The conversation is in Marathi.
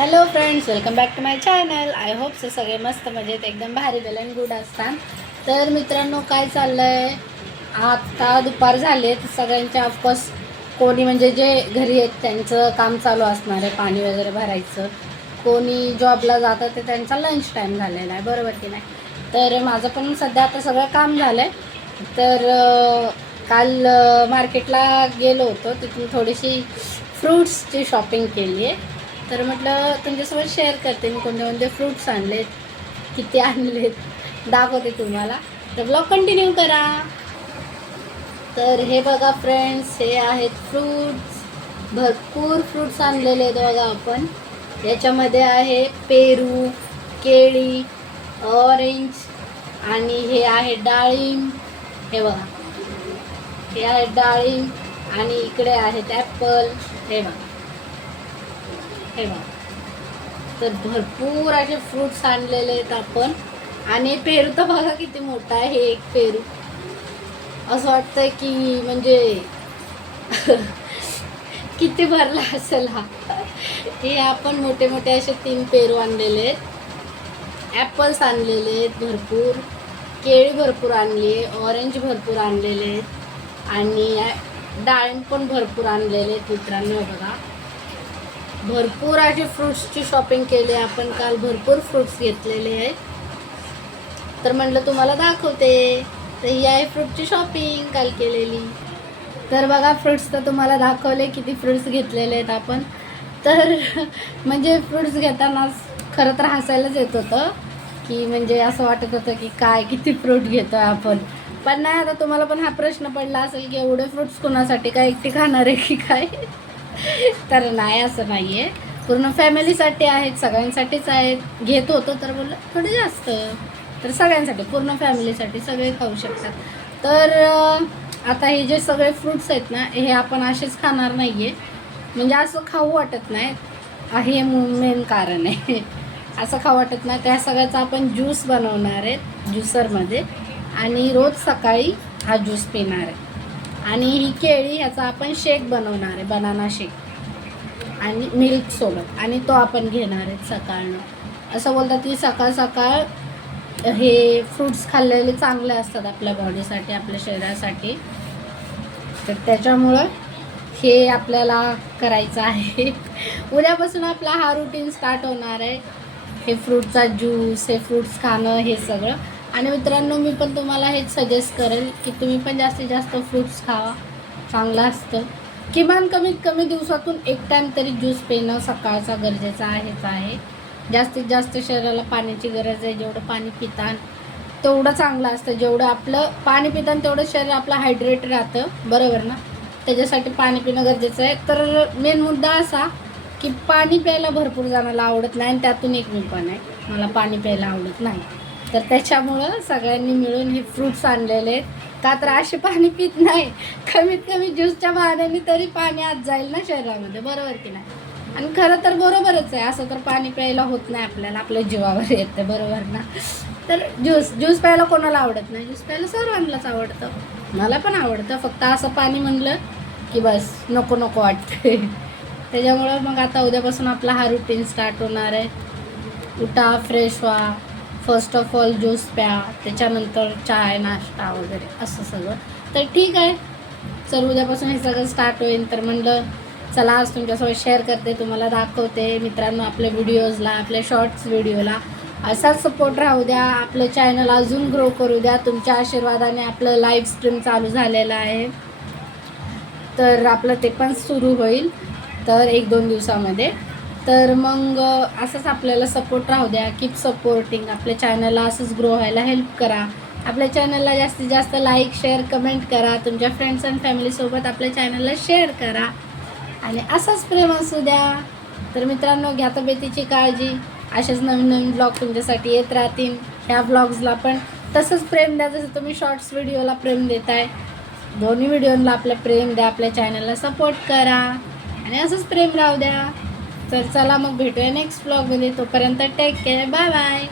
Hello friends welcome back to my channel I hope so सगळे मस्त मजेत एकदम भारी वेल अँड गुड असतात. तर मित्रांनो काय चाललं आहे आत्ता दुपार झाले तर सगळ्यांच्या ऑफकोर्स कोणी म्हणजे जे घरी आहेत त्यांचं काम चालू असणार आहे पाणी वगैरे भरायचं. कोणी जॉबला जातं ते त्यांचा लंच टाईम झालेला आहे. बरोबर की नाही? तर माझं पण सध्या आता सगळं काम झालं आहे तर काल मार्केटला गेलो होतो. तिथून थोडीशी फ्रूट्सची शॉपिंग केली आहे तर म्हटलं तुमच्यासोबत शेअर करते मी कोणते कोणते फ्रूट्स आणलेत किती आणलेत दाखवते तुम्हाला. तर ब्लॉग कंटिन्यू करा. तर हे बघा फ्रेंड्स हे आहेत फ्रूट्स भरपूर फ्रूट्स आणलेले आहेत बघा आपण. याच्यामध्ये आहे पेरू केळी ऑरेंज आणि हे आहे डाळिंब. हे बघा. हे आहे डाळिंब आणि इकडे आहेत ॲपल हे बघा. हे बघा. तर भरपूर असे फ्रुट्स आणलेले आहेत आपण. आणि पेरू तर बघा किती मोठा आहे हे एक पेरू. असं वाटतंय की म्हणजे किती भरला असेल हा. हे आपण मोठे मोठे असे तीन पेरू आणलेले आहेत. ॲपल्स आणलेले आहेत भरपूर. केळी भरपूर आणली आहे ऑरेंज भरपूर आणलेले आहेत. आणि डाळिंब पण भरपूर आणलेले आहेत मित्रांनो बघा. भरपूर अशी फ्रुट्सची शॉपिंग केली आहे. आपण काल भरपूर फ्रुट्स घेतलेले आहेत तर म्हटलं तुम्हाला दाखवते. तर ही आहे फ्रूटची शॉपिंग काल केलेली. तर बघा फ्रुट्स तर तुम्हाला दाखवले किती फ्रुट्स घेतलेले आहेत आपण. तर म्हणजे फ्रुट्स घेताना खरं तर हसायलाच येत होतं की म्हणजे असं वाटत होतं की काय किती फ्रूट घेतो आपण. पण नाही आता तुम्हाला पण हा प्रश्न पडला असेल की एवढे फ्रुट्स कोणासाठी काय एकटी खाणार आहे की काय? तर नाही असं नाही आहे पूर्ण फॅमिलीसाठी आहेत सगळ्यांसाठीच आहेत. घेत होतो तर बोललं थोडं जास्त. तर सगळ्यांसाठी पूर्ण फॅमिलीसाठी सगळे खाऊ शकतात. तर आता हे जे सगळे फ्रुट्स आहेत ना हे आपण असेच खाणार नाही आहे म्हणजे असं खाऊ वाटत नाही. हे मेन कारण आहे. असं खाऊ वाटत नाही. त्या सगळ्याचा आपण ज्यूस बनवणार आहे ज्युसरमध्ये आणि रोज सकाळी हा ज्यूस पिणार आहे. आणि ही केळी ह्याचा आपण शेक बनवणार आहे बनाना शेक आणि मिल्कसोबत आणि तो आपण घेणार आहे सकाळनं. असं बोलतात की सकाळ सकाळ हे फ्रूट्स खाल्लेले चांगले असतात आपल्या बॉडीसाठी आपल्या शरीरासाठी. तर त्याच्यामुळं हे आपल्याला करायचं आहे. उद्यापासून आपला हा रुटीन स्टार्ट होणार आहे. हे फ्रूटचा ज्यूस हे फ्रूट्स खाणं हे सगळं. आणि मित्रांनो मी पण तुम्हाला हेच सजेस्ट करेल की तुम्ही पण जास्तीत जास्त फ्रूट्स खावा. चांगलं असतं. किमान कमीत कमी दिवसातून एक टाईम तरी ज्यूस पिणं सकाळचा गरजेचा आहेच आहे. जास्तीत जास्त शरीराला पाण्याची गरज आहे. जेवढं पाणी पितान तेवढं चांगलं असतं. जेवढं आपलं पाणी पितान तेवढं शरीर आपलं हायड्रेट राहतं. बरोबर ना? त्याच्यासाठी पाणी पिणं गरजेचं आहे. तर मेन मुद्दा असा की पाणी प्यायला भरपूर जाणाला आवडत नाही आणि त्यातून एक मी पण आहे. मला पाणी प्यायला आवडत नाही. तर त्याच्यामुळं सगळ्यांनी मिळून हे फ्रूट्स आणलेले आहेत. का तर असे पाणी पित नाही. कमीत कमी ज्यूसच्या बहाण्याने तरी पाणी आत जाईल ना शरीरामध्ये बरोबर की नाही? आणि खरं तर बरोबरच आहे. असं तर पाणी प्यायला होत नाही आपल्याला. आपल्या जीवावर येतं. बरोबर ना? तर ज्यूस ज्यूस प्यायला कोणाला आवडत नाही? ज्यूस प्यायला सर्वांनाच आवडतं. मला पण आवडतं. फक्त असं पाणी म्हणलं की बस नको नको वाटते त्याच्यामुळं मग आता उद्यापासून आपला हा रुटीन स्टार्ट होणार आहे. उठा फ्रेश व्हा. फर्स्ट ऑफ ऑल ज्यूस प्या त्याच्यानंतर चाय नाश्ता वगैरे असं सगळं. तर ठीक आहे. चल उद्यापासून हे सगळं स्टार्ट होईल. तर म्हणलं चला आज तुमच्यासोबत शेअर करते तुम्हाला दाखवते मित्रांनो आपल्या व्हिडिओजला आपल्या शॉर्ट्स व्हिडिओला असाच सपोर्ट राहू द्या. आपलं चॅनल अजून ग्रो करू द्या. तुमच्या आशीर्वादाने आपलं लाईव्ह स्ट्रीम चालू झालेलं आहे. तर आपलं ते पण सुरू होईल. तर एक दोन दिवसामध्ये. तर मग असंच आपल्याला सपोर्ट राहू द्या. कीप सपोर्टिंग आपल्या चॅनलला असंच ग्रो व्हायला हेल्प करा. आपल्या चॅनलला जास्तीत जास्त लाईक शेअर कमेंट करा. तुमच्या फ्रेंड्स अँड फॅमिलीसोबत आपल्या चॅनलला शेअर करा. आणि असंच प्रेम असू द्या. तर मित्रांनो घ्या तब्येतीची काळजी. असेच नवीन नवीन ब्लॉग तुमच्यासाठी येत राहतील. ह्या ब्लॉग्सला पण तसंच प्रेम द्या. जसं तुम्ही शॉर्ट्स व्हिडिओला प्रेम देताय दोन्ही व्हिडिओला आपलं प्रेम द्या. आपल्या चॅनलला सपोर्ट करा. आणि असंच प्रेम राहू द्या. तर चला मग भेटूया नेक्स्ट ब्लॉगमध्ये तोपर्यंत टेक केअर बाय बाय